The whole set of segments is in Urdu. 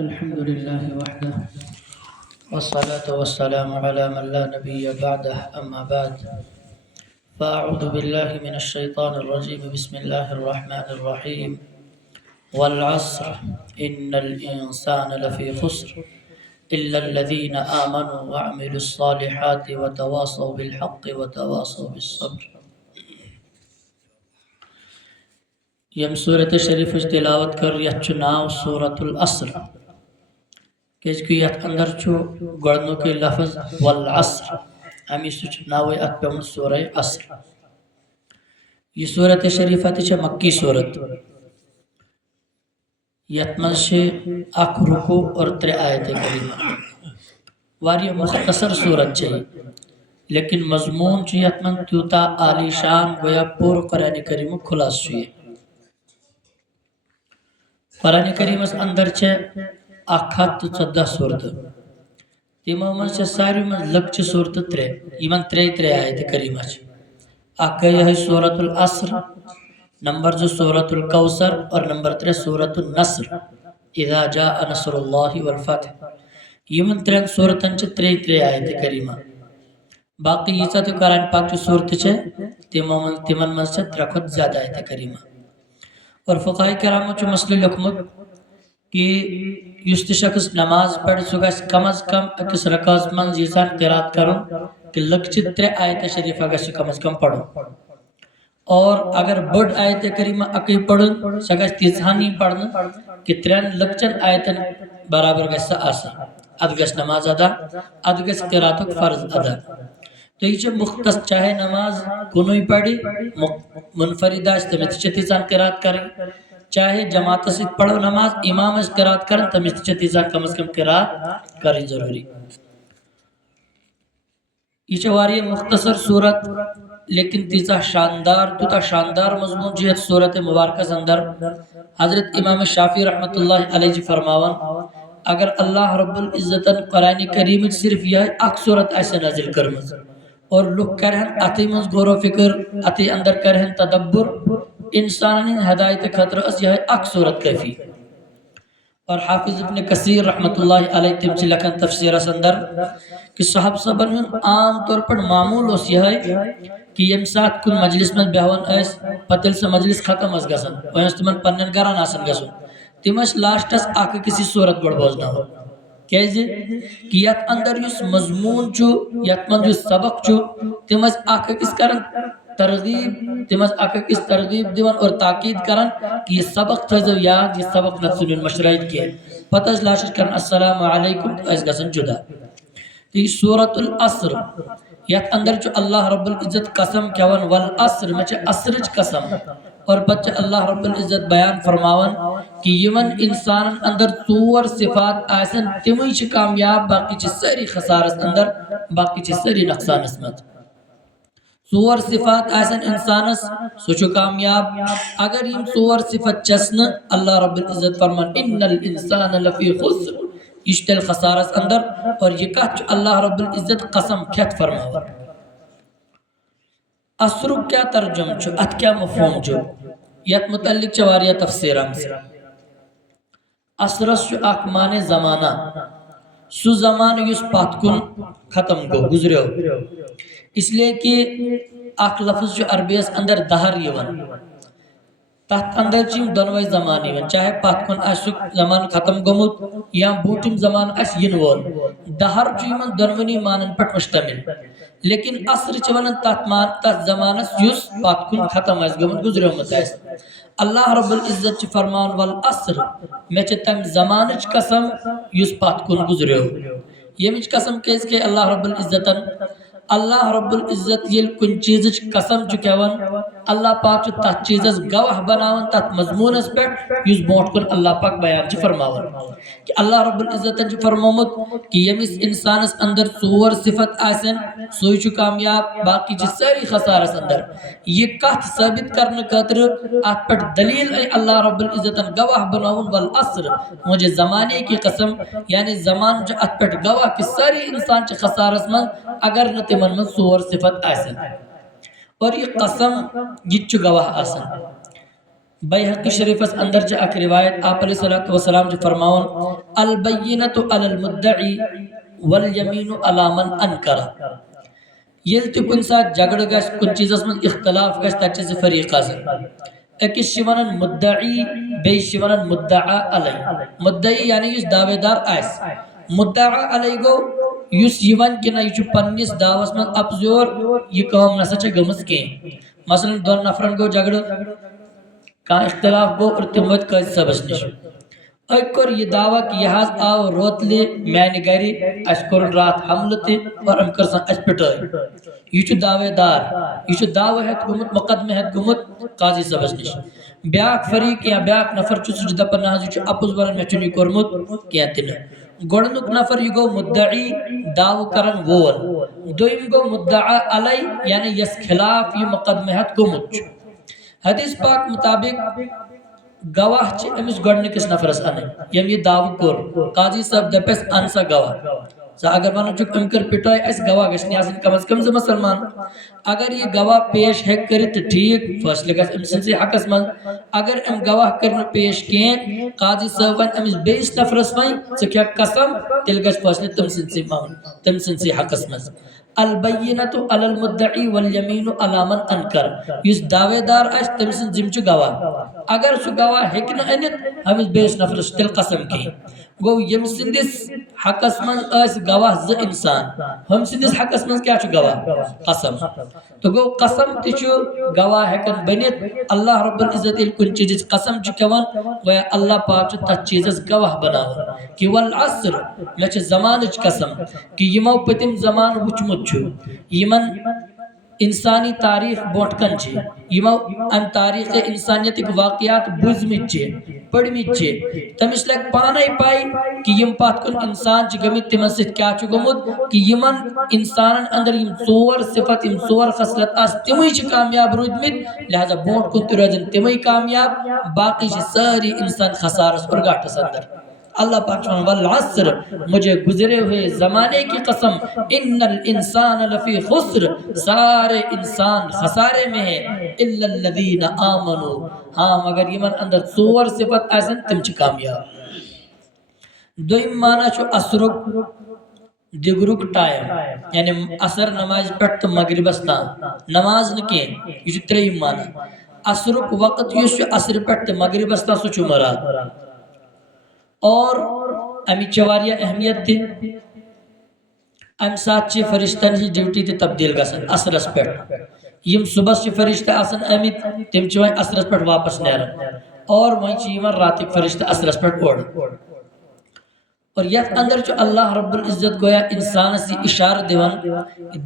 الحمد لله وحده والصلاة والسلام على من لا نبي بعده أما بعد فأعوذ بالله من الشيطان الرجيم بسم الله الرحمن الرحيم والعصر إن الإنسان لفي خسر إلا الذين آمنوا وعملوا الصالحات وتواصوا بالحق وتواصوا بالصبر. یم سورة شریف تلاوت کر یت ناو سورة العصر کہ یت اندر گڑنو کے لفظ والعصر امی سچ ناوی ات پیمن سورہ عصر. یہ سورت شریفہ تچ مکی سورت یت من اک رکو اور 3 آیت کریمہ واری مختصر سورت چاہیے لیکن مضمون یت من تیوتا عالی شان گویا پور قرآن کریم خلاص چاہیے. قرآن کریم اندر اک ہتھ 14 صورت تمو من ساروی من لکچ صورت 3 یمن 3 آیت کریمہ اک گئی سورة العصر، نمبر 2 سورة الکوثر اور نمبر 3 سورة النصر اذا جاء نصر اللہ والفتح. یمن 3 صورتن 3 آیت کریمہ. باقی یہ تو قرآن پاک صورت تمن من 3 کھت زیادہ آیت کریمہ. اور فقہاء کرامو مسئلہ لکھمت کہ یس شخص نماز پڑھ سہ گھس کم از کم اکس رکعت من یسان قرات کرن کہ لکچ 3 آیت شریفہ گھس کم از کم پڑھن، اور اگر بڑ آیت کریمہ اکی پڑھن سہ گھس تیزہانی پڑھن کہ 3 لکچن آیتن برابر گھس آسن. اد گھس نماز ادا، اد گھس قراتک فرض ادا. تو یہ مختص چاہے نماز کنوئی پڑھی منفردہ تمہیں تیزان قرات کریں، چاہے جماعت سے پڑھو نماز امام اس قرات کریں تمہیں تیزان کم از کم قرات کریں ضروری. یہ واری مختصر صورت لیکن تیزا شاندار مضمون جہت صورت مبارکہ اندر حضرت امام شافعی رحمت اللہ علیہ فرماون اگر اللہ رب العزت قرآن کریم صرف یہ اک صورت ایسے نازل کرمز اور لوگ کرہن اتی منز غور و فکر اتی اندر کرہن تدبر انسانی ہدایت خطر اس یہ اک صورت کافی. اور حافظ ابن کثیر رحمت اللہ علیہ تمچ لکھن تفسیر اندر کہ صحاب صبن عام طور پر معمول اس یہ کہ یم ساتھ کن مجلس میں بیہون ایس پتل سے مجلس ختم از گسن وینس تمن پنن گران آسن گسن تمش لاسٹس آکھ کسی صورت گڑ بوزنا ہو کیسے کہ یت اندر یس مضمون یت من جو سبق تمس آکھ کس کرن ترغیب دیون اور تاکید کرن کہ یہ سبق تھزو یاد یہ سبق نہ سنن مشرعید کے پتہ لاشت کرن السلام علیکم اس گسن جدا. یہ سورة العصر یت اندر اللہ رب العزت قسم کیون والعصر میں عصرج قسم اور بچہ اللہ رب العزت بیان فرماون کہ یمن انسان اندر 4 صفات آسن تمہیں کامیاب باقی ساری خسارت اندر باقی ساری نقصان اسمت 4 صفات آسن انسانس سوچو کامیاب. اگر یم 4 صفت چسن اللہ رب العزت فرمان ان الانسان لفی خسر یشتل خسارت اندر اور یہ کہا اللہ رب العزت قسم کھت فرماور. عصر کیا ترجم ات کیا مفہوم یت متعلق چواریہ تفسیر عصرس اک مانے زمانہ سو زمانہ یس پات کن ختم گو گزریو اس لیے کہ اک لفظ عربیس اندر دہر یون تحت اندر دونوئی زمانی میں چاہے پات کن اسک زمان ختم گمت یا بوٹم زمان اس ینوال دہر من دونونی مانن پٹ مشتمل لیکن عصر چونن تحت زمانس یس پات کن ختم اس گمت گزریو متیس. اللہ رب العزت فرمان والعصر میں تم زمانچ قسم یس پات کن گزریو. یہ مچ قسم کیس کہ اللہ رب العزت یہ کن چیز قسم چکیون اللہ پاک تات چیزس گواہ بناون تات مضمونس پر یس بوٹ کن اللہ پاک بیان فرماون کہ اللہ رب العزت فرمومت کہ یمس انسانس اندر 4 صفت آسن سوئی چو کامیاب باقی ساری خسارس اندر. یہ کہت ثابت کرنے خاطر ات پر دلیل اللہ رب العزت گواہ بناون والعصر مجھے زمانے کی قسم یعنی زمان جو ات پر گواہ کہ ساری انسان چ خسارس من اگر نہ تمن من 4 صفت آسن اور یہ قسم یہ گواہ آسن. بیہقی شریف اس اندر چ اک روایت آپ علیہ الصلوۃ والسلام جو فرماون البینۃ علی المدعی والیمین علی من انکر یل تہ کن سات جھگڑ گژھ کن چیزس من اختلاف گژھ تت چھ فریق آسان اکس چھ ونان مدعی بیس چھ ونان مدعا علی مدعی یعنی یس دعوے دار آس مدعا علی گو یس یہ ون کہ نہ یہ پنس دعوس من اپزور یہ کام نسا چھ گمز کی مثلا دون نفرن گو جھگڑ کان اختلاف گو اور تم وت قاضی صاحبس نش اک کور یہ دعویٰ کہ یہ حظ آو روتلے میانہ گری اس کور رات حملہ تہ اور ام کرسن اس پٹائی یہ چھ دعوے دار یہ چھ دعوی ہت گمت مقدمہ ہت گمت قاضی صاحبس نش بیاکھ فریق یا بیاکھ نفر چھ سہ دپن نہ حظ چھ اپز ورن مے چھ کورمت کیا تہ گۄڈنیُک نفر یہ گو مدعی دعو کرن وول دویم گو مدعا علی یعنی یس خلاف یہ مقدمہ ہت گمت حدیث پاک مطابق گواہ چھ امس گۄڈنِکس نفرس ان یم یہ دعو کور قاضی صاحب دپس ان سا گواہ سا اگر ون چھ ام کر پٹائی اس گواہ گژھنی آسن کم از کم مسلمان اگر یہ گواہ پیش ہے کرت ٹھیک فیصلہ گژھ ام سنسی حقس من اگر ام گواہ کرن پیش کین قاضی صاحب ون امس بیس نفرس وین ژٕ کھیٚکھ قسم تیل گژھ فیصلہ تم سنسی مان تم سنسی حقس من البینۃ علی المدعی والیمین علی من انکر یس دعوے دار اس تم سن ذمہ چھ گواہ اگر سہ گواہ ہیکہ نہ انت ہمس بیس نفرس تیل قسم کی گو یم سندس حقس من اس گواہ ز انسان ہم سندس حقس من کیا چھ گواہ قسم تو گو قسم تہ چھ گواہ ہیکن بنت اللہ رب العزت کن چیز قسم چھ کھوان گویا اللہ پاک چھ تت چیزس گواہ بناون کہ والعصر مے چھ زمانچ قسم کہ یمو پتم زمان وچمت چھ یمن انسانی تاریخ بوٹ کن چھ یمو ان تاریخ انسانیت واقعات بوزمت چھ پڑمت چھ تمس لگ پانے پائی کہ یم پات کن انسان چھ گمت تمن ست کیا چھ گمت کہ یمن انسانن اندر یم ژور صفت یم ژور خصلت اس تمے چھ کامیاب روزمت لہذا بوٹ کن تہ روزن تمے کامیاب باقی چھ ساری انسان خسارس اور گھاٹس اندر اللہ پاک فرمان والعصر مجھے گزرے ہوئے زمانے کی قسم ان الانسان لفی خسر سارے انسان خسارے میں ہے الا الذین آمنوا ہاں مگر یمن اندر ژور صفت آسن تم چھ کامیاب دویم معنی چھ اسرک دگرک ٹائم یعنی اثر نماز پڑھ تو مغربس تان نماز نہ کی یہ تریم معنی اسرک وقت یس اثر پڑھ تو مغربس تان سہ چھ مراد اور امی چواریا اہمیت تھی ام سات چھ فرشتن ہی ڈیوٹی تے تبدیل گژھن اثرس پہ یم صبح چھ فرشتہ آسن آمت تم چھ وۄنۍ اثرس پہ واپس نیران اور وۄنۍ چھ یوان راتک فرشتہ اثرس پہ اور یتھ اندر چھ اللہ رب العزت گویا انسانس یہ اشارہ دیوان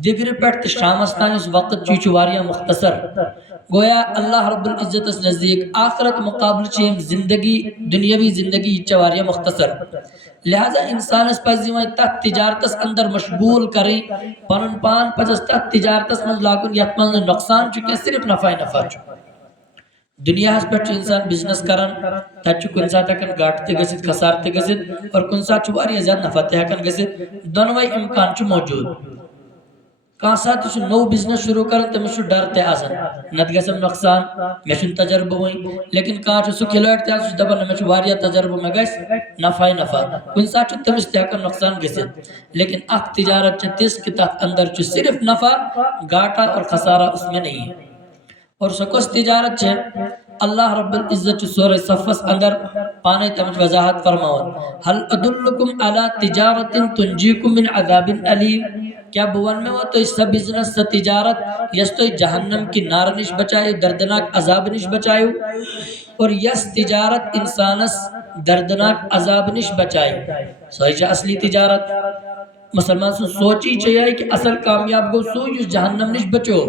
دگر پہ تو شامس تان اس وقت چھ واریاہ مختصر گویا اللہ رب العزت اس نزدیک آخرت مقابل چھ زندگی دنیاوی زندگی چھ واریاہ مختصر لہذا انسان اس پاس تت تجارتس اندر مشغول کریں پن پان پزس تت تجارتس من لاگن یت من نقصان چھ صرف نفع نفع چھ دنیا پہ انسان بزنس کران تت کن سات ہکن گاٹ تہ گژھت خسار تہ گژھت اور کن سات واریاہ زیادہ نفع تہ ہکن گژھت دونوے امکان چھ موجود کان سات چھ نو بزنس شروع کران تمس چھ ڈر تہ آسان نت گژھم نقصان مے چھ تجربہ وین لیکن کان چھ سہ کھلاڑ تہ آسان دپان مے چھ واریاہ تجربہ مے گژھ نفع نفع کن سات چھ تمس تہ ہکن نقصان گژھت لیکن اخ تجارت چھ تس کہ تتھ اندر چھ صرف نفع گاٹا اور خسارہ اس میں نہیں ہے اور سکوس تجارت چھ اللہ رب العزت سورہ صفس اندر پانے تمچ وضاحت فرماون هل ادلکم علی تجارت تنجیکم من عذاب علیم کیا بون میں وہ تو اس بزنس سے تجارت یس تو جہنم کی نار نش بچائے دردناک عذاب نش بچائے اور یس تجارت انسانس دردناک عذاب نش بچائے صحیح اصلی تجارت مسلمان سن سوچی چاہیے کہ اصل کامیاب گو سو یس جہنم نش بچو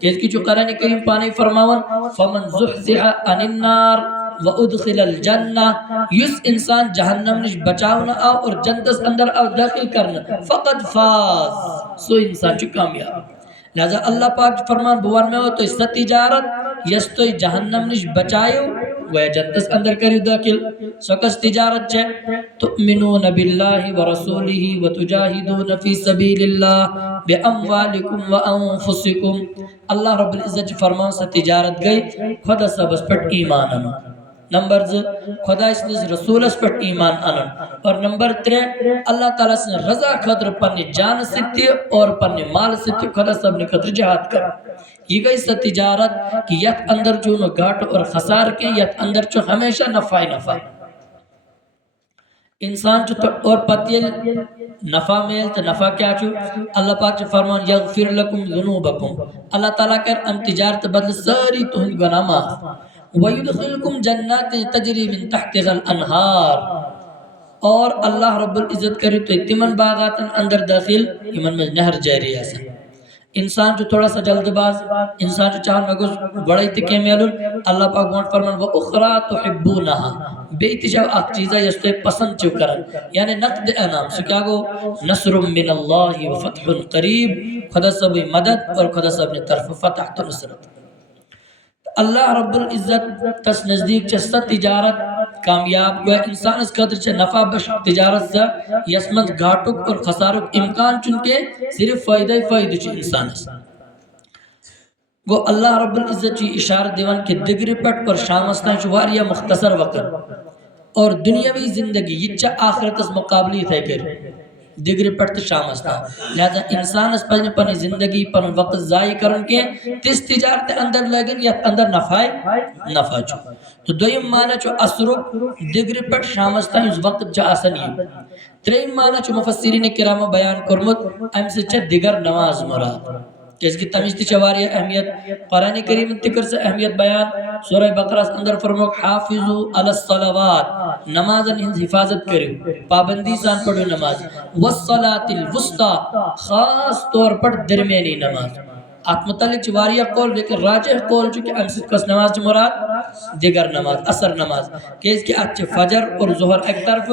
کہ اس کی جو قرآن کریم پانے فرماون فمن زحزح عن النار وادخل الجنہ یس انسان جہنم نش بچاونا آو اور جنت اندر آو داخل کرنا فقد فاز سو انسان چو کامیاب لہذا اللہ پاک فرمان بوان میں ہو تو اس تجارت یس تو جہنم نش بچائیو وہ جنت اندر کری داخل سکس تجارت چھے تؤمنون باللہ ورسولہ وتجاہدون فی سبیل اللہ باموالکم وانفسکم اللہ رب العزت فرمان سے تجارت گئی خدا سبس پر ایمان انو نمبر خدا اس رسول اس پر ایمان انن اور نمبر 3 اللہ تعالیٰ سے رضا خطر پنی جان ستی اور پنی مال ستی خدا سب نے خطر جہاد کر یہ گئی سا تجارت کہ یت اندر جو گھاٹ اور خسار کے یت اندر جو ہمیشہ نفع نفع انسان جو اور پتیل نفع میل تو نفع کیا چھو اللہ پاک جو فرمان یغفر لکم ذنوبکم اللہ تعالیٰ کر ام تجارت بدل ساری تہن گناہ معاف وَيُدْخِلْكُمْ جَنَّاتٍ تَجْرِي مِن تَحْتِهَا الْأَنْهَارِ اور اللہ رب العزت کرے تو تمن باغات اندر داخل تمن میں نہر جاری ہے انسان جو تھوڑا سا جلد باز انسان جو چاہن مگوز بڑائی تکے میلون اللہ پاک گونٹ فرمان وَأُخْرَى تُحِبُّونَهَا بیتی جو آت چیزیں یستے پسند چو کرن یعنی نقد انام سو کیا گو نصر من اللہ وفتح قریب خدا سب مدد اور خدا سب نے طرف فتح تو نصرت اللہ رب العزت تس نزدیک چستا تجارت کامیاب گویا انسان اس قدر چھ نفع بش تجارت سے یسمت گھاٹک اور خسارک امکان چنکے صرف فائدہ چھ انسان اس گو اللہ رب العزت چی اشارت دیوان کے دگری پٹ پر شام استان چواریا مختصر وقت اور دنیاوی زندگی یہ چا آخرت اس مقابلی تھے کر دیگر پڑھتے شام استا لہذا انسان اس پہنے پہنے زندگی پر وقت ضائع کرن کے تیس تجارت اندر لگن یا اندر نفع چو تو دویم معنی چو اسرک دیگر پڑھ شام استا اس وقت جا آسانی تریم معنی چو مفسرین کرام بیان کرمت ام سے چھ دیگر نماز مراد کہ اس کی تمیزتی چواری اہمیت قرآن کریم تکر سے اہمیت بیان سورہ بقرہ اندر فرموک حافظو علی الصلوات نماز حفاظت کرو پابندی سان پڑھو نماز والصلاة الوسطی خاص طور پر درمیانی نماز آت متعلق چواریہ قول لیکن راجح قول چکہ امسد کس نماز مراد دیگر نماز اثر نماز کہ اس کی اچھے فجر اور ظہر ایک طرف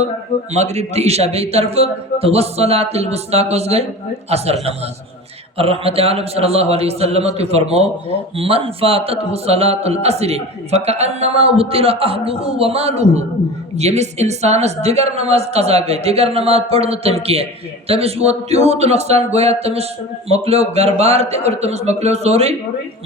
مغرب تی عشاء بے طرف تو والصلاة الوسطی کس گئے اثر نماز الرحمت عالم صلی اللہ علیہ وسلم تو فرمو من فاتته صلاة العصر فکأنما وطر اہلہ ومالہ یہ مس انسان اس دیگر نماز قضا گئی دیگر نماز پڑھنا تم کی ہے تم اس وہ تیوت نقصان گویا تم اس مکلو گربار دے اور تم اس مکلو سوری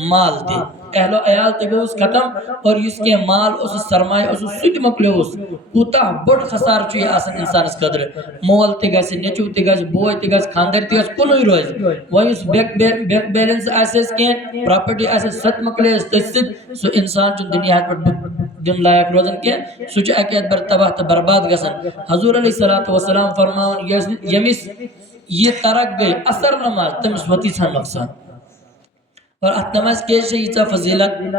مال دے اہل و عیال تے گو اس ختم اور اس کے مال اس سرمائے اس سوچ مکلو اس پوتا بڑھ خسار چوئی آسن انسان اس قدر مول تے گا سے نیچو تے گا سے بوئے تے گا سے خاندر تے گا سے کنوئی روز وہی اس بیک بیلنس ایسے اس کے پراپرٹی ایسے ست مکلے اس تجسد سو انسان جو دنیا پر دن لائق روزن کے سوچ اکیت بر تباہ برباد گسن حضور علیہ السلام فرماؤن یمیس یہ ترک گئی اثر نماز تمس وطی سا نقصان اور نماز کیسے یہ فضیلت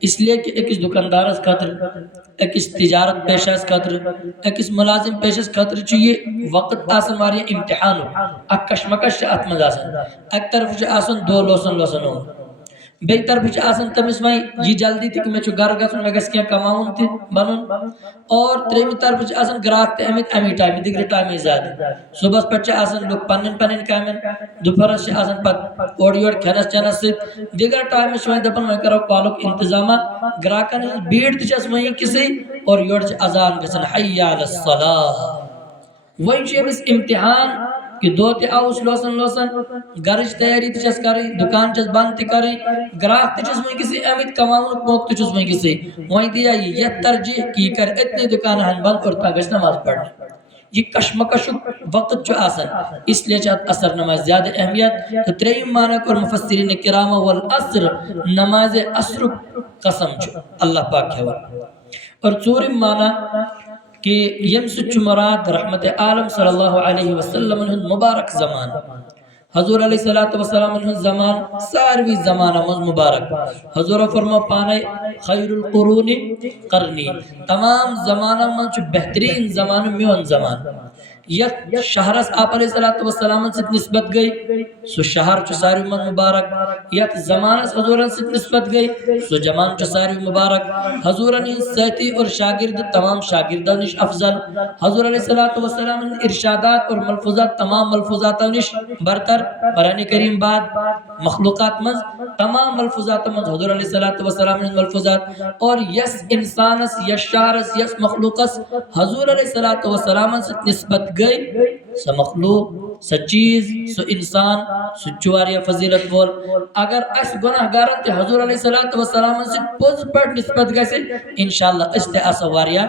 اس لیے کہ ایک اس دکاندار اس خاطر ایک اس تجارت پیشہ اس خاطر ایک اس ملازم پیشہ اس خاطر چاہیے وقت آسن ماری امتحان ہو اک کشمکش اتمز آسن ایک طرف آسن دو لوسن ہو بہتر بچ آسن تمس میں یہ جلدی تھی کہ میں چو گھر گسن میں گس کیا کماؤں تھی بنون اور تریمی طرف بچ آسن گراک تے امی ٹائم دیگر ٹائم زیادہ صبح پچ آسن لوگ پنن کامن دوپہر سے آسن پت اوڑیوڑ کھنس چنس سے دیگر ٹائم میں دپن میں کرو کالوک انتظامات گراکن بیڑ تی چس میں کسی اور یوڑ چ اذان گسن حی علی الصلاۃ وہی چھ اس امتحان کہ دو تے آؤس لوسن گرج تیاری تچس کری دکان چس بند تی کری گراہ تچس میں کسی امید کماؤن موک تچس میں کسی وہیں دیا یہ ترجیح کی کر اتنے دکان ہن بند اور تاگش نماز پڑھنا یہ کشمکش وقت جو آسن اس لیے چاہت اثر نماز زیادہ اہمیت تو تریم معنی کر مفسرین کرام والعصر نماز عصر قسم جو اللہ پاک ہے اور چورم معنی کہ یمسچ مراد رحمت عالم صلی اللہ علیہ وسلم انہن مبارک زمان حضور علیہ السلام انہن زمان ساروی زمانہ مبارک حضور فرما پانے خیر القرون قرنی تمام زمانہ من چو بہترین زمان میون زمان یت شہرس آپ علیہ السلام سے نسبت گئی سو شہر چو ساری من مبارک، یت زمانس حضورن سے نسبت گئی سو زمان چو ساری مبارک، حضورن سیتی اور شاگرد تمام شاگردان نش افضل، حضور علیہ السلام ارشادات اور ملفوظات تمام ملفوظات نش برتر، قرآن کریم بعد مخلوقات من تمام ملفوظات من حضور علیہ السلام ملفوظات، اور یس انسانس یس شہرس یس مخلوقس حضور علیہ السلام سے نسبت گئی سو مخلوق سو چیز سو انسان سو چواریا فضیلت بول، اگر اس گناہ گارن تے حضور علیہ السلام سے پوز پر نسبت گئے سے انشاءاللہ اس تے اسواریا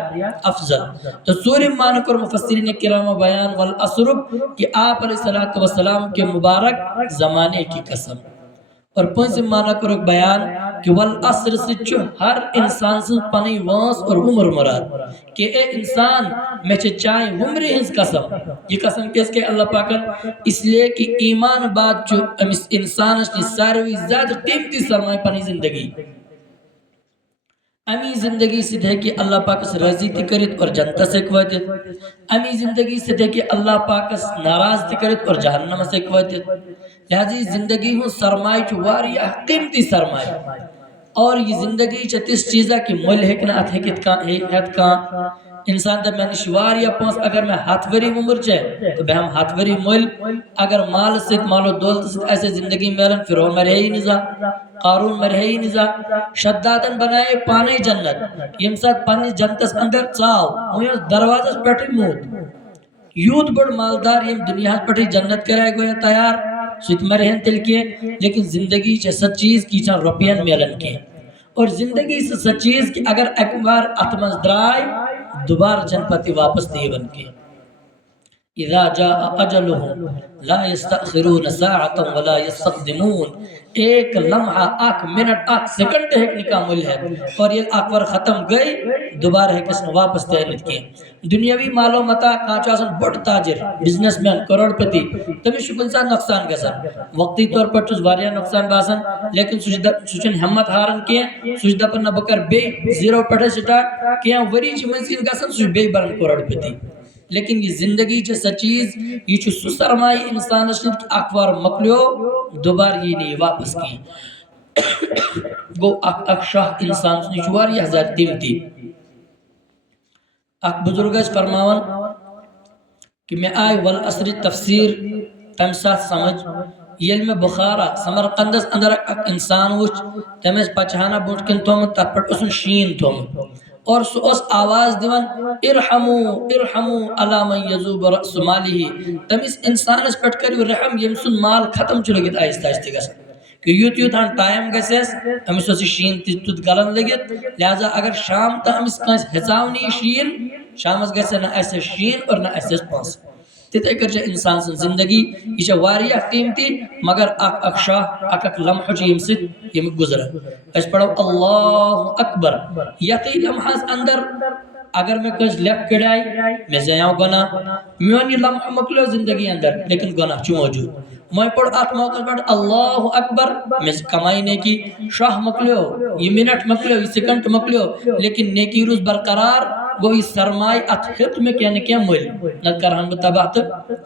افضل۔ تو سوری معنی کر مفسرین کرام بیان والاسرب کہ آپ علیہ السلام کے مبارک زمانے کی قسم، اور پنج معنی کرو بیان کہ والعصر سے چھو ہر انسان سے پنی وانس اور عمر مراد کہ اے انسان میں چاہیں عمری ہنس قسم، یہ قسم کس کے اللہ پاکن اس لیے کہ ایمان بعد جو انسان اس نے ساروی زیادہ قیمتی سرمایہ پنی زندگی امی زندگی سے دے کہ اللہ پاک سے رضی تی کرت اور جنت سے قویت، امی زندگی سے دے کہ اللہ پاک سے ناراض تی کرت اور جہنم سے قویت، لہذا زندگی ہوں سرمایہ چواری قیمتی سرمایہ، اور یہ زندگی چتیس چیزہ کی مل ہکنا اتھکت کا انسان دا میں نشوار یا پونس اگر میں ہاتھ وری عمر چاہے تو بہم ہاتھ وری مل، اگر مال سے مال و دولت سے ایسے زندگی میرن فرعون میں رہے ہی نزا، قارون میں رہے ہی نزا، شدادن بنائے پانے جنت یم ساتھ پانی جنت اس اندر چاو ہویا دروازہ پیٹھے موت یوت بڑ مالدار یم دنیا پٹھی جنت کرائے گویا تیار سویت مرہن تل کے، لیکن زندگی چاہ سچ چیز کی چاہ روپین میلن کے، اور زندگی سے سچ چیز کی اگر ایک بار اتمز درائے دوبار جنپتی واپس نہیں بن کے، اذا جاء اجلهم لا يستأخرون ساعتا ولا يستقدمون، ایک لمحہ آکھ منٹ آکھ سیکنڈ ہے نکامل ہے، اور یہ آکھ ختم گئی دوبارہ ہے کس نے واپس تیرنت کی۔ دنیاوی مالو متا کانچو آسان بڑھ تاجر بزنس مین کروڑ پتی تمہیں شکل سا نقصان گسن وقتی طور پر چوز واریا نقصان باسن، لیکن سوچن ہمت ہارن کیا سوچدہ پر نبکر بے زیرو پڑھے سٹارٹ کیا وری چی منزین گسن سوچ بے برن کروڑ پتی، لیکن یہ زندگی جیسا چیز یہ چھو سسرمائی انسان اشنید کی اکوار مکلیو دوبار یہ نہیں واپس کی گو اک شاہ انسان سنی چوار یہ ہزار قیمتی۔ اک بزرگ اس فرماون کہ میں آئی والعصر تفسیر تمسا سمجھ علم بخارا سمرقندس اندر اک انسان وچ تمیز پچھانا بوٹکن توم تک پر اسن شین توم اور سو اس آواز دیون ارحمو ارحمو علی من یذوب رأس مالی، تمیز انسان اس پٹ کری رحم یمسن مال ختم چلگت آہستہ آہستہ گسن کہ یوت ہن ٹائم گسیس امیس اسی شین تیت گلن لگت، لہذا اگر شام تا امیس کانس حساونی شین شام اس گسے نہ ایسے شین اور نہ ایسے پانس تیتے کرچہ انسان سن زندگی یہ واریہ قیمتی مگر اک شاہ اک لمحہ چیم ست یہ گزر اس پڑھو اللہ اکبر یقی لمحہ اندر اگر میں کچھ لکھ کڑائی میں زیاؤں گناہ میونی لمحہ مکلو زندگی اندر لیکن گناہ چو موجود میں پڑھ آت موقع پڑھ اللہ اکبر میں کمائی نیکی شاہ مکلو یہ منٹ مکلو یہ سیکنڈ مکلو لیکن نیکی روز برقرار وہ اس سرمائی اتحت میں کہنے کیا مل نذکر ہم بتباہت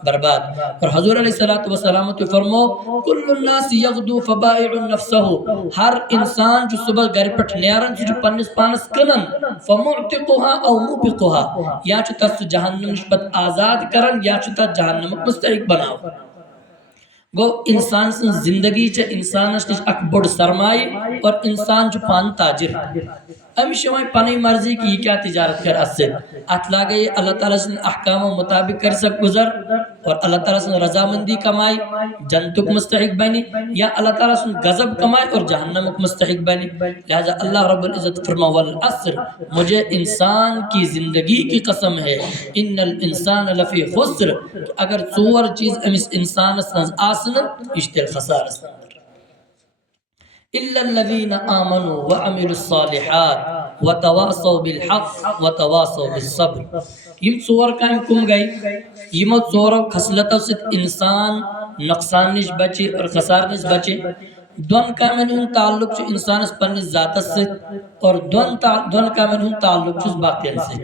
برباد، اور حضور علیہ السلام تو فرمو کل الناس یغدو فبائع نفسه، ہر انسان جو صبح گھر پٹھ نیارن جو پنس پانس کنن فمعتقها او موبقها یا چھتا جہنم نشبت آزاد کرن یا چھتا جہنم مستحق بناو گو انسان سن زندگی چا انسان اس اکبر سرمائی اور انسان جو پان تاجر ہمیشہ میں پانی مرضی کی یہ کیا تجارت کر اسد اطلاع گئی اللہ تعالیٰ سے احکام و مطابق کر سک گزر اور اللہ تعالیٰ سے رضامندی کمائی جنتک مستحق بنی یا اللہ تعالیٰ سے غضب کمائی اور جہنمک مستحق بنی، لہذا اللہ رب العزت فرما والعصر مجھے انسان کی زندگی کی قسم ہے ان الانسان لفی خسر، اگر صور چیز امیس انسان آسن اشتر خسار سن إلا الذين آمنوا وعملوا الصالحات وتواصوا بالحق وتواصوا بالصبر، یم صور کام کم گئی یم صور خصلتوں سے انسان نقصان نش بچے اور خسار نش بچے، دون کامن ہن تعلق چھ انسان اس پنی ذات سے اور دون کامن ہن تعلق چھ باقیان سے،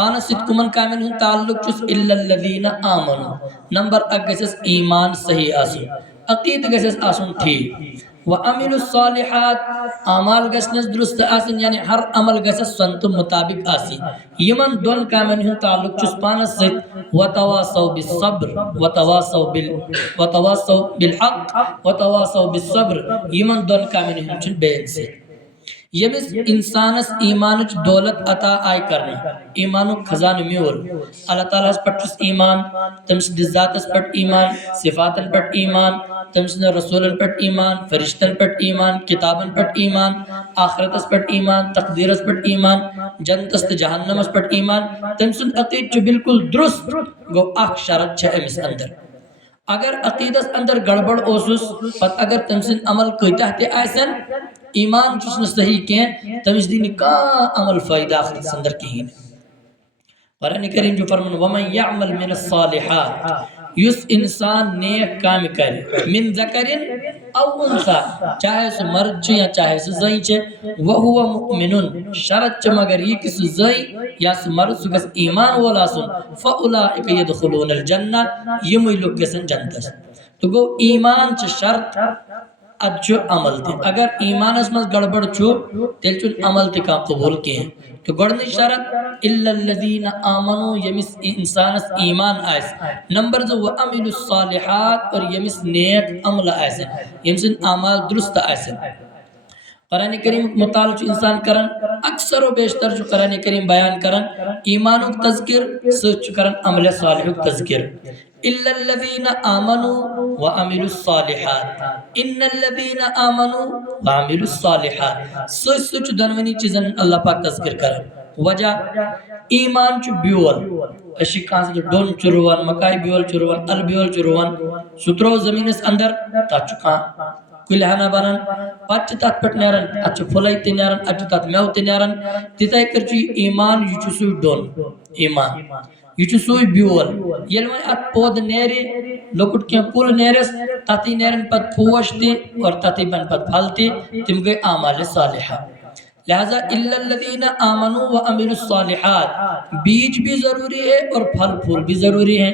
پانس ست کمن کامن ہن تعلق چس الا الذین آمنوا نمبر اک گسس ایمان صحیح آسن عقید گسس آسن ٹھیک وعمل الصالحات اعمال گسنس درست آسن یعنی ہر عمل گسس سنت مطابق آسی یمن دون کامن ہن تعلق چس پانس ست وتواصوا بالصبر وتواصوا بالحق وتواصوا بالصبر یمن دون کامن ہن چن بین سے یمس انسانس ایمانچ دولت عطا آئی کرنا ایمانو خزان میور اللہ تعالیٰ پٹس ایمان تمس ذاتس پٹ ایمان صفاتن پٹ ایمان تمس رسولن پٹ ایمان فرشتن پٹ ایمان کتابن پٹ ایمان آخرتس پٹ ایمان تقدیرس پٹ ایمان جنتس جہنمس پٹ ایمان تمسن عقید چھ بالکل درست گو اخ شرط چھ امس اندر اگر عقیدس اندر گڑبڑ اوسس پت اگر تمسن عمل کتہ تہ آسن ایمان چس نہ صحیح کہیں تمس دین کا عمل فائدہ آخرت اندر کہیں قرآن کریم جو فرمان ومن یعمل من الصالحات یس انسان نیک کام کرے من ذکرن او انثى چاہے سو مرد چھ یا چاہے سو زئی چھ وہو مؤمن شرط چھ مگر یہ کس زئی یا سو مرد سو گس ایمان والا سن فاولئک يدخلون الجنہ یم لوگ گسن جنت تو گو ایمان چھ شرط اچھو عمل تے اگر ایمان اس مز گڑبڑ چھو تیل چون عمل تے کا قبول کیں تو گڑنی شرط الا الذین آمنوا یمس انسانس ایمان آئس نمبر دو وعمل الصالحات اور یمس نیک عمل آئس یمس اعمال درست آئس قرآن کریم مطالعہ جو انسان کرن اکثر و بیشتر جو قرآن کریم بیان کرن ایمانو تذکر سچ کرن عمل صالح تذکر الا الذين امنوا وعملوا الصالحات ان الذين امنوا وعملوا الصالحات سچ دنونی چیزن اللہ پاک تذکر کرن وجہ ایمان چ بیول اشی کان سے ڈون چروان مکائی بیول چروان ال بیول چروان سترو زمینس اندر تا چکا کلہنا بنن پچ تات پٹ نیرن اچ پھلائی تی نیرن اچ تات میو تی نیرن تیتای کرچی ایمان یچ سو ڈون ایمان یہ سوئی بیول یل میں ات پود نیرے لوکٹ کیا کل نیرس تاتی نیرن پت پوش تی اور تاتی بن پت پھل تی تم گئے اعمال صالحہ لہذا الا الذین آمنوا وعملوا الصالحات بیج بھی ضروری ہے اور پھل پھول بھی ضروری ہے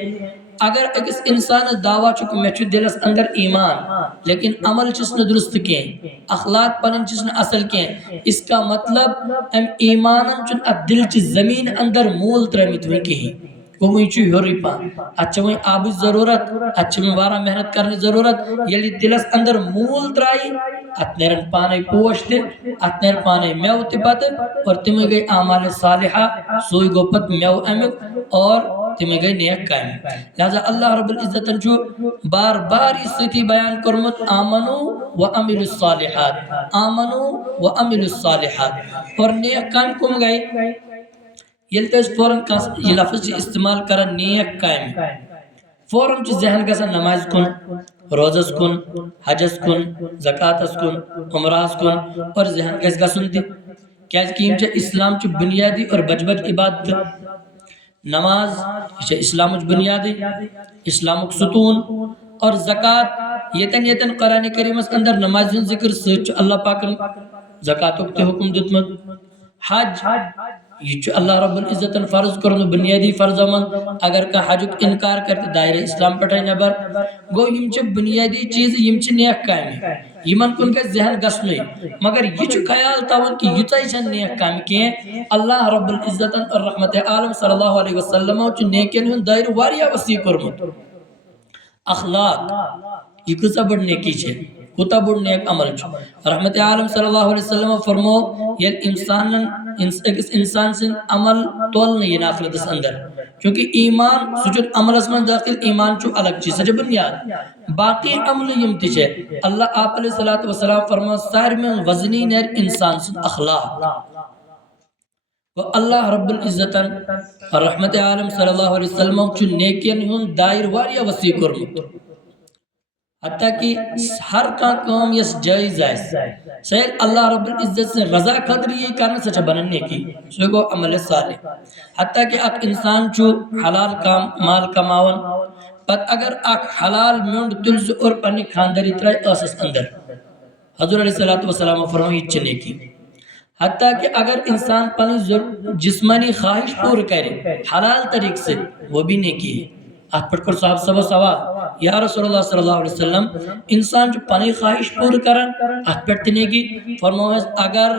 اگر اکس انسان دعویٰ چکو میں چھو دلس اندر ایمان لیکن عمل چسن درست کیں اخلاق پنن چسن اصل کیں اس کا مطلب ام ایمانا چن دل چی زمین اندر مول ترمیت ہوئی کہیں وہ وہی چوئی ہو رہی پا اچھا وہی آبی ضرورت اچھا وہی وارا محنت کرنے ضرورت یلی دلس اندر مول ترائی اتنیرن پانے پوشتے اتنیر پانے میو تپت اور تمہیں گئی اعمال صالحہ سوئی گو پت میو امک اور تمہیں گئی نیک قائم لہذا اللہ رب العزت جو بار بار اس سیتی بیان کرمت آمنو و عمل الصالحات آمنو و عمل الصالحات اور نیک قائم کم گئی یلتا اس فوراں یہ لفظ جی استعمال کرن نیک قائم فوراں چی ذہن کا سن نماز کن روزس کن حجس کن زکاتس کن عمراز کن اور ذہن کا اس کا سن دی کیا اس کی اسلام چی بنیادی اور بجبج عبادت نماز اسلام چی بنیادی اسلام ستون اور زکات یتن قرآن کریم اس اندر نماز ذکر سچ اللہ پاک زکاتوں کے حکم دتمت حج یہ جو اللہ رب العزت فرض کرنے بنیادی فرض من اگر کا حج انکار کرتے دائرہ اسلام پٹھائی نبر گو یم چھ بنیادی چیز یم چھ نیک قائم ہے یمن کن کا ذہن گسنوئی مگر یہ چھ خیال تاون کہ یتائی چھ نیک قائم کیے اللہ رب العزت اور رحمت عالم صلی اللہ علیہ وسلم چھ نیکین ہن دائر واریا وسیع کرمت اخلاق یہ کسا بڑھ نیکی چھے کتا بڑھ نیک عمل چھو رحمت عالم صلی اللہ علیہ وسلم فرمو یہ انسان سے عمل تول نہیں ہے آخرت اس اندر کیونکہ ایمان سجد عمل اسمان داخل ایمان چو الگ چیز سجد بنیاد باقی عمل یمتی چھے اللہ آپ علیہ السلام فرمو سار میں وزنی نیر انسان سے اخلاق و اللہ رب العزت اور رحمت عالم صلی اللہ علیہ وسلم چو نیکین ہون دائر واریا وسیع کرمت حتیٰ کہ ہر کام یس جائز ہے سہل اللہ رب العزت سے رضا قدر یہ کرنا سچا بننے کی سوئی کو عمل صالح حتیٰ کہ ایک انسان چو حلال کام مال کماون پت اگر ایک حلال میونڈ تلز اور پنی کھاندری ترائی اسس اندر حضور علیہ السلام فرمائی چنے کی حتیٰ کہ اگر انسان پنی جسمانی خواہش پور کرے حلال طریق سے وہ بھی نیکی ہے. ات پہ کر صاحب صبح سوال یا رسول اللہ صلی اللہ علیہ وسلم انسان جو پنی خواہش پور کرن ات پہ تہ نیکی فرموس اگر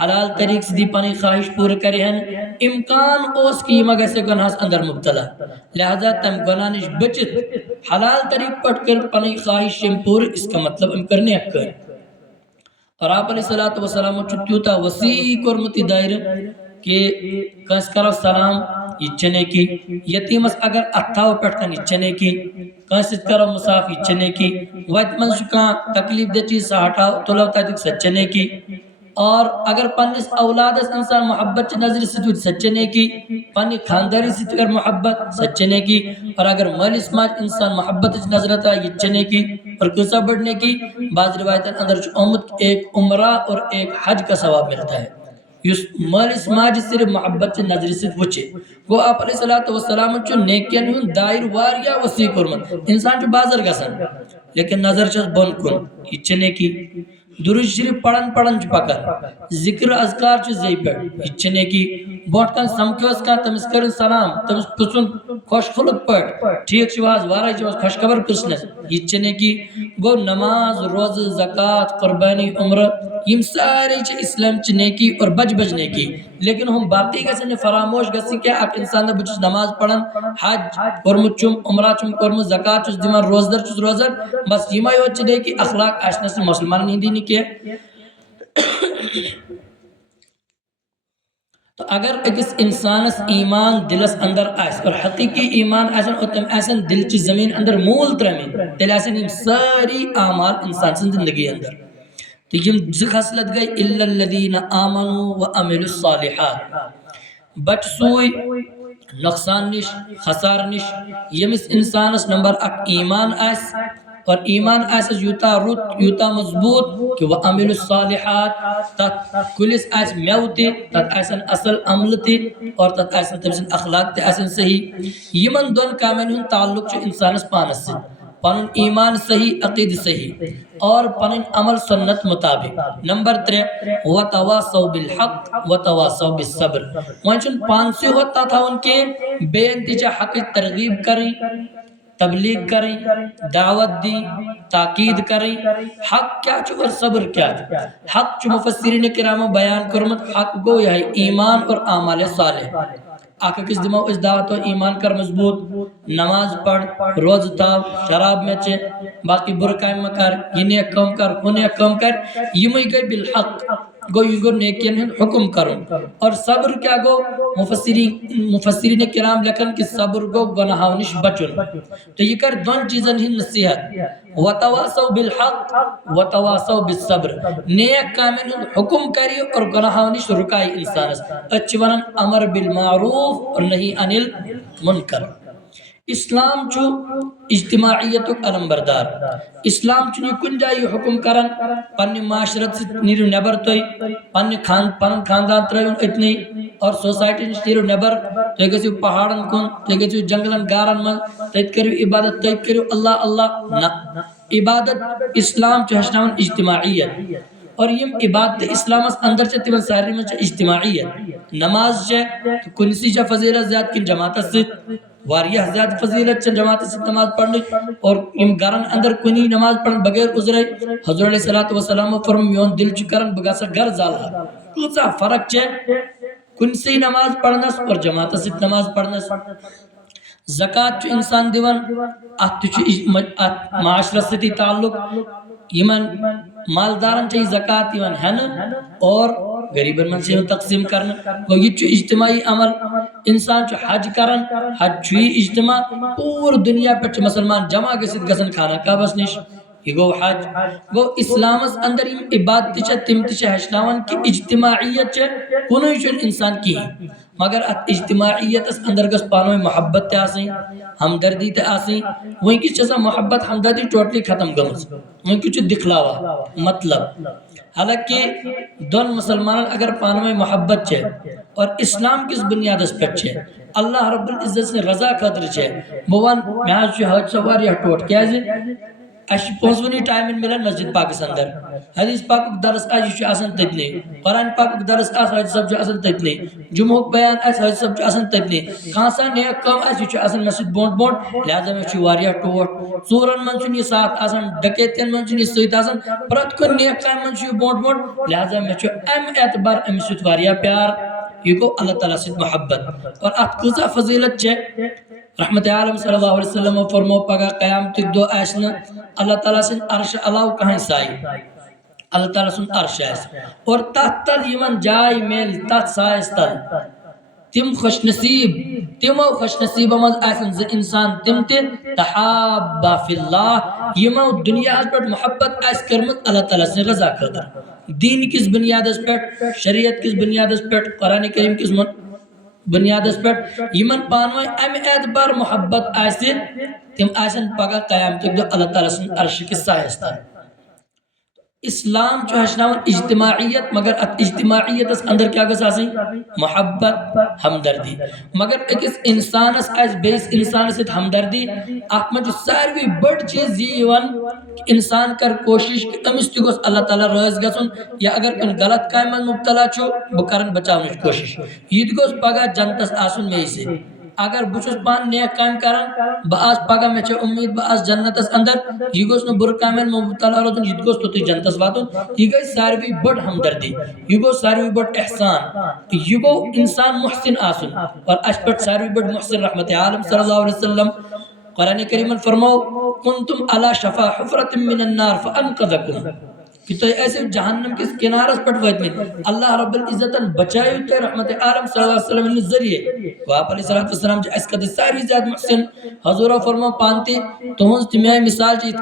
حلال طریق سے دی پنی خواہش پور کرے ہیں امکان اس کی مگر سے گناہ اندر مبتلا لہذا تم گناہ نش بچت حلال طریق پٹ کر پنی خواہش پور اس کا مطلب ام کرنے اکر. اور آپ علیہ الصلوۃ والسلام چتیوتا وسیع کرمتی دائر کہ کس کرو سلام یہ چنے کی یتیمس اگر اتھاو پٹکن یہ چنے کی کس کرو مساف یہ چنے کی وقت من شکا تکلیف دے چیز سا ہٹاو تلو تک سچنے کی. اور اگر پنس اولاد انسان محبت نظر سے سچنے کی پنی خانداری سے اگر محبت سچنے کی اور اگر مالس ماج انسان محبت نظرتا یہ چنے کی اور قصہ بڑھنے کی بعض روایتیں اندر امت ایک عمرہ اور ایک حج کا ثواب ملتا ہے. یس مالس ماج صرف محبت نظر سے وچے وہ آپ علیہ الصلوۃ والسلام چ نیکین ہن دائر واریا وسیع کرمت انسان چ بازر گسن لیکن نظر چ بن کن یہ چنے کی درود شریف پڑھن چ پکن ذکر اذکار چ زی پہ یہ چنے کی بوٹ کن سمکھوس کا تمس کرن سلام تمس پسن خوش خلق پٹ ٹھیک چواز وارا چواز خوش خبر پسنس یہ چنے کی گو نماز روز زکات قربانی عمرہ یم سارے چ اسلام چ نیکی اور بج نیکی لیکن ہم باقی گسن فراموش گسی کہ اک انسان نہ بچ نماز پڑھن حج کرمت چم عمرہ چم کرم زکات چ دما روزدار چ روزہ بس یما یو چ نیکی اخلاق اشنا سے مسلمان نہیں دینی کہ تو اگر اکس انسانس ایمان دلس اندر آس اور حقیقی ایمان آسن اور تم آسن دل چی زمین اندر مول ترمین تل آسن یم ساری اعمال انسان سن زندگی اندر تو یم خصلت گئی الا الذین آمنوا وعملوا الصالحات بچ سوئی نقصان نش خسار نش یمس انسانس نمبر اک ایمان آس اور ایمان ایسا یوتا روت یوتا مضبوط کہ وہ عمل الصالحات تت کلس ایس میوتی تت ایسن اصل عمل تی اور تت ایسن تمسن اخلاق تی ایسن صحیح یمن دون کامن ہن تعلق چھ انسانس پانس سے پنن ایمان صحیح عقید صحیح اور پنن عمل سنت مطابق. نمبر 3 وتواصوا بالحق وتواصوا بالصبر وانچن پانسی ہوتا تھا ان کے بے انتجا حق ترغیب کریں تبلیغ کریں دعوت دی تاکید کریں حق کیا چھو اور صبر کیا چھو. حق چھو مفسرین کرام بیان کرمت حق گو یہ ایمان اور اعمال صالح آقا کس دماغ اس دعوت و ایمان کر مضبوط نماز پڑھ روز تاو شراب میں چے باقی برکائم مکر یہ نیک کم کر وہ نیک کم کر یہ مئی گئی بالحق گو یہ گو نیکین حکم کروں. اور صبر کیا گو مفسرین کرام لکھن کہ صبر گو گناہونش بچن تو یہ کر دون چیزن ہی نصیحت وتواصوا بالحق وتواصوا بالصبر نیک کامن حکم کری اور گناہونش رکائی انسانس اچھوانن امر بالمعروف اور نہیں عن المنکر. اسلام چھو اجتماعیت علم بردار اسلام چھو کن جائی حکم کرن پنی معاشرت سے نیرو نبر توئی پنی خاندان ترائیون اتنی اور سوسائٹی نیرو نبر تو ایک کسی پہاڑن کن تو ایک کسی جنگلن گارن من تیت کریو عبادت تیت کریو اللہ اللہ نا عبادت اسلام چھو ہشناون اجتماعیت اور یہ عبادت اسلام اس اندر چاہتی بن ساری میں اجتماعیت نماز چاہ تو کنسی چاہ فضیلت زیاد کن جماعت سے واریہ زیادہ فضیلت چند جماعت سے نماز پڑھنے اور ام گرن اندر کنی نماز پڑھنے بغیر عذرے حضور علیہ السلام فرم میون دل چکرن بگاسا گر زالا کچھا فرق چھے کنسی نماز پڑھنس اور جماعت سے نماز پڑھنس. زکاة چو انسان دیون ات چو معاشرت سے تعلق یمن مالدارن چاہی زکاة یمن ہن اور غریبن من سے تقسیم کرن وہ یہ چو اجتماعی عمل انسان چو حج کرن حج چوی اجتماع پور دنیا پر مسلمان جمع گسید گسن کھانا کا بس نش یہ گو حج گو اسلام اس اندر عبادت چا تمت چا ہشناون کی اجتماعیت چا کنوی چون انسان کی مگر اجتماعیت اس اندر گس پانوی محبت تے آسیں ہمدردی تے آسیں وہیں کی چیزا محبت ہمدردی ٹوٹلی ختم گمز وہیں کی چیز دکھلاوا مطلب حالانکہ دون مسلمان اگر پانوی محبت چھے اور اسلام کس بنیاد اس پر چھے اللہ رب العزت سے رضا قدر چھے موان محاج چو حج سوار یا ٹوٹ کیا جی اش پونسونی ٹائم ملان مسجد پاکس اندر حدیث پاک درس آج آسان تتنے قرآن پاک درس حاجی صاحب آسان تتنے جمعہ بیان حاجی صاحب آسان تتنے خاصا نیک کام آسان مسجد بونٹ بونٹ لہذا میں واریاہ ٹوٹ ژورن من یہ ساتھ آسان ڈکیتین من یہ سۭتۍ آسان پرت کن نیک کام من بونٹ بونٹ لہذا میں ام اعتبار امس سۭتۍ واریاہ پیار یہ گو اللہ تعالیٰ سۭتۍ محبت اور ات کۭژاہ فضیلت چھے رحمت عالم صلی اللہ علیہ وسلم فرمو پگہ قیامتک دو آسن اللہ تعالیٰ سن عرش علاو کہیں سائی اللہ تعالیٰ سن عرش آس اور تحت تل یمن جائے میل تحت سائس تل تم خوش نصیب تمو خوش نصیب مز آسن ز انسان تم تے تحابا فی اللہ یمو دنیا پر محبت آس کرمت اللہ تعالیٰ سے رضا خاطر دین کس بنیاد اس پر شریعت کس بنیاد اس پر قرآن کریم کس بنیاد اس پر یمن پانوائے ام اعتبار محبت آسے تم آسن پگہ قیامتک دو اللہ تعالیٰ سن عرش کے سائستان اسلام جو ہشناون اجتماعیت مگر اجتماعیت اس اندر کیا گس آسیں محبت ہمدردی مگر ایک انسان اس بیس انسان سے ہمدردی آپ میں جو ساروی بڑ چیز یہ انسان کر کوشش کہ امس تہ گوس اللہ تعالیٰ رض گژھن یا اگر کن غلط کامہ من مبتلا چھو بہ کرن بچاونچ کوشش یہ گوس پگہ جنتس آسن میں سے اگر بچوس پان نیک کام کرن باز پگہ میں چھ امید باز جنتس اندر یہ گوس نو بر کامن مبتلا روزن یہ گوس تو جنتس واتن یہ گئی ساروی بڑ ہمدردی یہ گو ساروی بڑ احسان یہ گو انسان محسن آسن اور اشپٹ ساروی بڑ محسن رحمت عالم صلی اللہ علیہ وسلم قرآن کریم فرماؤ کنتم علی شفا حفرت من النار فانقذکم کہ تو ایسے جہنم کے کنارس پٹ وید میں اللہ رب العزت بچائے ہوتے رحمت عالم صلی اللہ علیہ وسلم نے ذریعے واپ علیہ السلام جو اس کا ساری زیاد محسن حضورہ فرما پانتے تو ہنس تمہیں مثال چی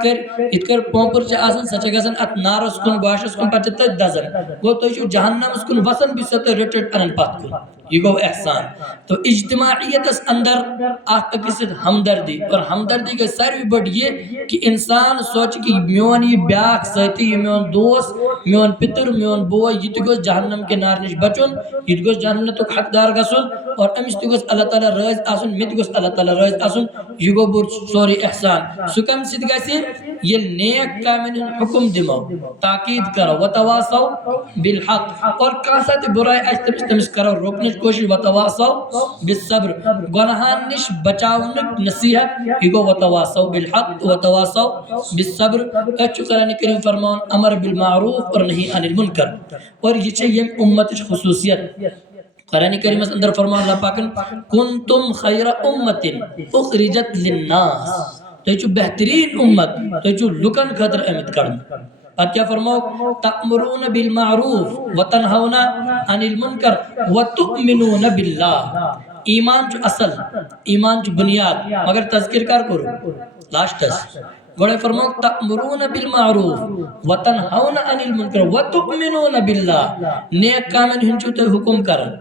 اتکر پومپر چی آسن سچے گسن ات نارس کن گواشس کن پچھتا دزن گو تو جو جہنم اس کن وسن بھی ستے ریٹٹ انن پات کن یہ گو احسان تو اجتماعیت اس اندر آخر کسی ہمدردی اور ہمدردی کے ساروی بڑھ یہ کہ انسان سوچ کہ میون یہ بیاک سہتی میون دوست میون پتر میون بو یہ تو گوز جہنم کے نار نش بچن یہ تو گوز جہنم تو حق دار گسن اور امس تو گوز اللہ تعالیٰ رائز آسن میں تو گوز اللہ تعالیٰ رائز آسن یہ گو بور سوری احسان سکم صدقہ سے یہ نیک کامن حکم دمو تاکید کرو وتواصو بالحق اور کاسات برائی اجتمس تمس کرو روکنش کوشش وتواصو بالصبر گناہان نش بچاونک نصیحت یہ گو وتواصو بالحق وتواصو بالصبر اچھو قرآن کریم فرمان امر بالمعروف اور نہیں عن المنکر اور یہ چاہیے امت خصوصیت قرآن کریم اندر فرمان اللہ پاکن کنتم خیر امت اخرجت للناس تو یہ بہترین امت تو یہ لکن خطر احمد کرن اور کیا فرماؤ تأمرون بالمعروف وتنہون عن المنکر وتؤمنون باللہ ایمان جو اصل ایمان جو بنیاد مگر تذکر کار کرو لاشتس گوڑے فرماؤ تأمرون بالمعروف وتنہون عن المنکر وتؤمنون باللہ نیک کامن ہنچو تے حکم کرن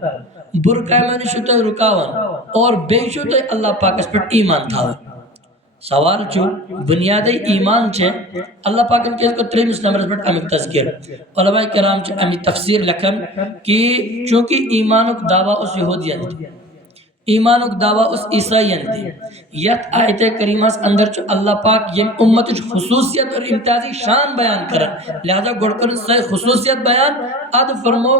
بر کامن ہنچو تے رکاون اور بے شو تے اللہ پاک اس پر ایمان تھاون سوال جو بنیادی ایمان چھے اللہ پاک ان کے اس کو 3 نمبر پر امی تذکر علماء کرام چھے امی تفسیر لکھن کہ چونکہ ایمانک دعویٰ اس یہودیان دی ایمانک دعویٰ اس عیسائیان دی یت آیت کریمہ اندر چھو اللہ پاک یم امت خصوصیت اور امتیازی شان بیان کرن لہذا گوڑ کرن صحیح خصوصیت بیان اد فرمو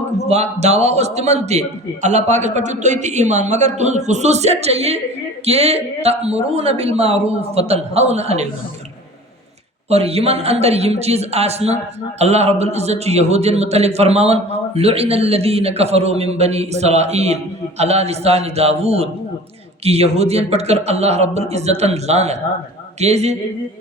دعویٰ اس تمن تے اللہ پاک اس پر چھو تو تی ایمان مگر تو خصوصیت چاہیے کہ تأمرون بالمعروف وتنہون عن المنکر اور یمن اندر یم چیز آسنا اللہ رب العزت جو یہودین متعلق فرماون لعن الذین کفروا من بنی اسرائیل علی لسان داود کہ یہودین پڑھ کر اللہ رب العزت لعنت کیزی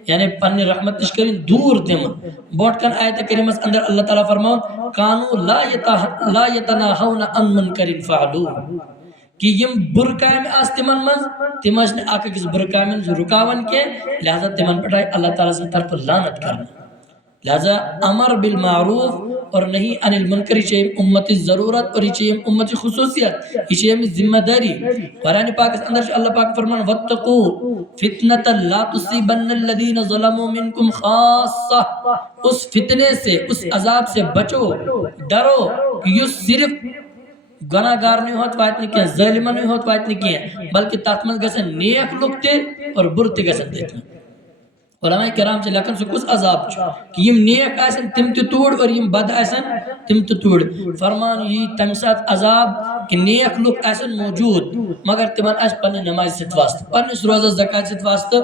یعنی پن رحمت نشکرین دور دم بوٹ کن آیت کریمہ اندر اللہ تعالیٰ فرماون کانو لا یتناہون عن منکر فعلوه کہ یم برکائم آس تمن مز تمش نے آکا کس برکائم جو رکاون کے لہذا تمن پڑھائی اللہ تعالیٰ سے طرف لعنت کرنا لہذا امر بالمعروف اور نہیں عن المنکر چاہیم امت ضرورت اور چاہیم امت خصوصیت یہ چاہیم ذمہ داری قرآن پاک اندر سے اللہ پاک فرمان واتقو فتنة لا تصیبن الذین ظلموا منکم خاصہ اس فتنے سے اس عذاب سے بچو ڈرو کہ یہ صرف گناہگار نہیں ہوت وایت نہیں کیا ظالمہ نہیں ہوت وایت نہیں کیا بلکہ تاتمن گسن نیک لکتے اور برتے گسن دیتے علماء کرام سے لکن سو کس عذاب کہ یم نیک آسن تم تے توڑ اور یم بد آسن تم تے توڑ فرمان یہ تم سات عذاب کہ نیک لوگ آسن موجود مگر تمن آس پن نماز ست واسطہ پنس روزہ زکات ست واسطہ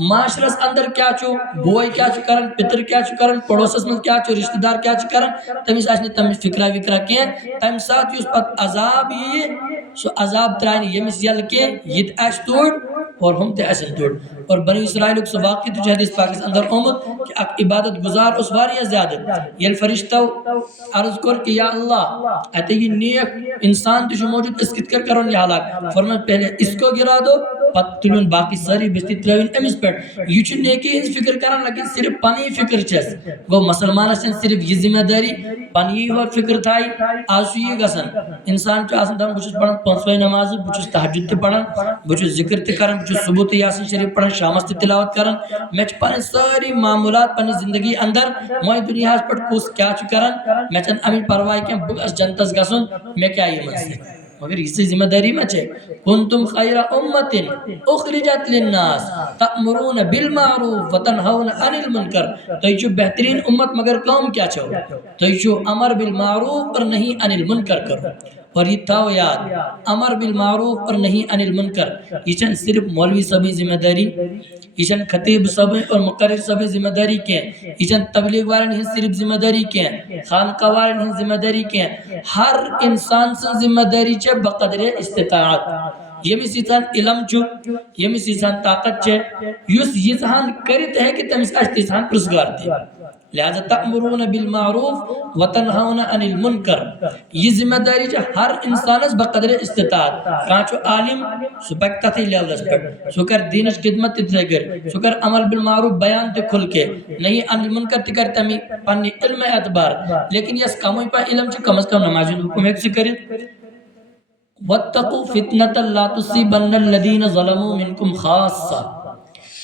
معاشرس اندر کیا چھو بوئے کیا چھو کرن پتر کیا چھو کرن پڑوسس من کیا چھو رشتہ دار کیا چھو کرن تمس آسن تم فکرہ وکرہ کیا تم سات یوس پت عذاب یہ سو عذاب ترائن یمس یل کے یہ آس توڑ اور ہم تے ایسن توڑ اور بنی اسرائیل کو واقعی تو حدیث پاک کے اندر آمد کہ اک عبادت گزار اس واریہ زیادہ یہ فرشتہ عرض کر کہ یا اللہ اتے یہ نیک انسان تو موجود اس کت کر کرون یہ حالات فرمان پہلے اس کو گرا دو پت تلون باقی ساری بستی تروین امس پر یہ چھو نیکی اس فکر کرن لیکن صرف پانی فکر چیز وہ مسلمان اسن صرف یہ ذمہ داری پانی اور فکر تھائی آسو یہ گسن انسان چو آسن دام بچوس پڑھن پانسوئی نماز بچوس تحجد تے پڑھن بچوس ذکر تے کرن بچوس صبح تے یاسین شریف پڑھن شامس تے تلاوت کرن میں پانی ساری معمولات پانی زندگی اندر موئی دنیا اس پر کوس کیا چو کرن میں چن امین پروائی کیا بس جنتس گسن میں کیا یہ منسی مگر اس سے ذمہ داری میں چھے کنتم خیر امت اخرجت للناس تأمرون بالمعروف وتنہون عن المنکر تو یہ بہترین امت مگر قوم کیا چھو تو یہ امر بالمعروف اور نہیں عن المنکر کرو اور یہ تھاو یاد امر بالمعروف اور نہیں عن المنکر یہ چند صرف مولوی سبھی ذمہ داری یہ چند خطیب سبھی اور مقرر سبھی ذمہ داری کے یہ چند تبلیغ والے نہیں صرف ذمہ داری کے خانقاہ والے نہیں ذمہ داری کے ہر انسان سے ذمہ داری چھے بقدر استطاعت یہ سیسان علم چھو یہ سیسان طاقت چھے یس یہ سہان کرتے ہیں کہ تم اس اشتی سہان پرسگار دے لہذا تأمرون بالمعروف وتنہون عن المنکر یہ ذمہ داری چھے ہر انسان اس بقدر استطاعت کانچو عالم سبکتا تھی لے اللہ سبک سکر دینش خدمت تے گر سکر عمل بالمعروف بیان تے کھل کے نہیں عن المنکر تے کرتا میں پانی علم اعتبار لیکن یہ کموئی پا علم چھے کم از کم نمازین حکم ایک سے کرے وَاتَّقُوا فِتْنَةً لَا تُصِيبَنَّ الَّذِينَ ظَلَمُوا مِنْكُمْ خَاصًا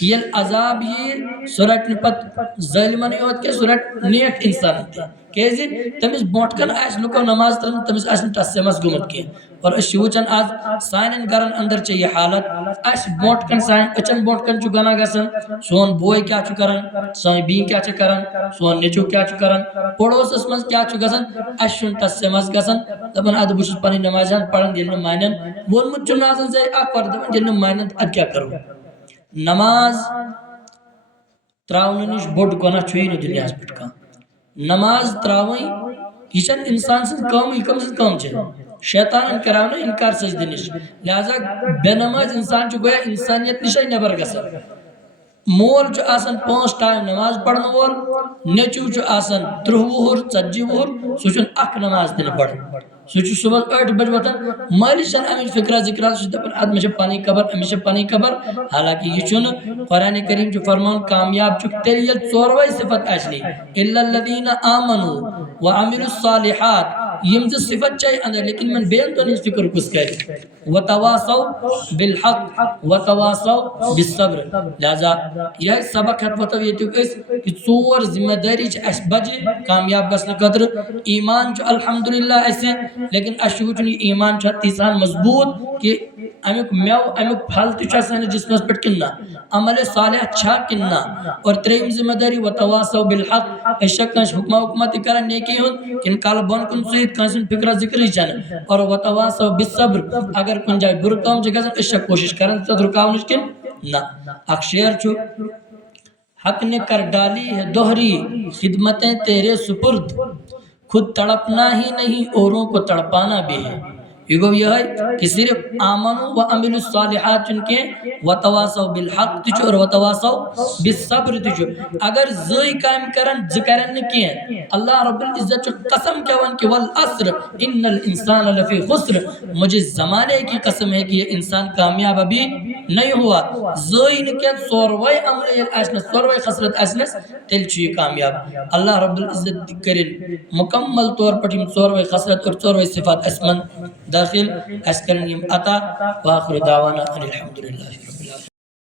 یہ عذاب یہ سورت نپت ظالمان یوت کے سورت نیک انسان تھی کیسے تمس بوٹکن آس لکو نماز ترن تمس آس تسمس گمت کے اور اس شوچن آج سائنن گرن اندر چاہیے حالت اس بوٹکن سائن اچن بوٹکن چو گنا گسن سون بوئے کیا چو کرن سائن بین کیا چو کرن سون نچو کیا چو کرن پڑوس اسمز کیا چو گسن اس شون تسمس گسن دبن آدھ بوشت پانی نمازان پڑھن دلن مائنن بول مجھ چو نازن سے آکوار دبن دلن مائنن اد کیا کرو نماز تراؤننش بوٹ گنا چھوئی نو دنیا اس پٹکا نماز تراؤنی کیشن انسان سے کام ہی سے کام چھے شیطان انکراؤنا انکار سجدنش لہذا بے نماز انسان جو گویا انسانیت نشائی نبر گسر مول جو آسن 5 ٹائم نماز پڑھنا وول نیچو جو آسن 3 وہر 4 وہر سوچن اک نماز دن پڑھ سوچو صبح 8 بج وطن مالشن امین فکرہ ذکرہ سوچتا پر آدمیشہ پانی قبر امیشہ پانی قبر حالانکہ یہ چون قرآن کریم جو فرمان کامیاب چک تیری یہ 4وائی صفت ایسلی اِلَّا الَّذِينَ آمَنُوا وَعَمِلُوا الصَّالِحَاتِ یہ مجھے صفت چاہیے اندر لیکن من بیان تو نہیں فکر کس کہے وَتَوَاسَوْا بِالْحَقِّ وَتَوَاسَوْا بِالصَّبْرِ لہذا یہ سبق ہے پتہ یہ تو اس کہ 4 ذمہ داری اس بجے کامیاب گسن قدر ایمان جو الحمدللہ ایسے لیکن اشوچنی ایمان جو تیسان مضبوط کہ امیک میو امیک پھل تیچا سہنے جس میں پٹ کننا عمل صالح چھا کننا اور 3 ذمہ داری وتواصوا بالحق اشک کنش حکمت کرن نیکی ہون کن کال بون کن سوید کنسن فکرہ ذکر ہی چانے اور وتواصوا بالصبر اگر کن جائے بر کام جگہ اشک کوشش کرن تو رکاونش کن نہ اک شعر چھو حق نے کر ڈالی ہے دوہری خدمتیں تیرے سپرد خود تڑپنا ہی نہیں اوروں کو تڑپانا بھی ہے یہ ہے کہ صرف آمنوا وعملوا الصالحات چنکے وتواصوا بالحق تجھو اور وتواصوا بالصبر تجھو اگر زوئی قائم کرن ذکرن نکیں اللہ رب العزت جو قسم کیون کہ والعصر ان الانسان لفی خسر مجھے زمانے کی قسم ہے کہ یہ انسان کامیاب ابھی نہیں ہوا زوئی نکیں سوروائی عمل ایسنس سوروائی خسرت ایسنس تل چوئی کامیاب اللہ رب العزت کرن مکمل طور پر سوروائی خسرت اور سوروائی صفات اسمن داخل اسکرنیم عطا واخر دعوانا الحمدللہ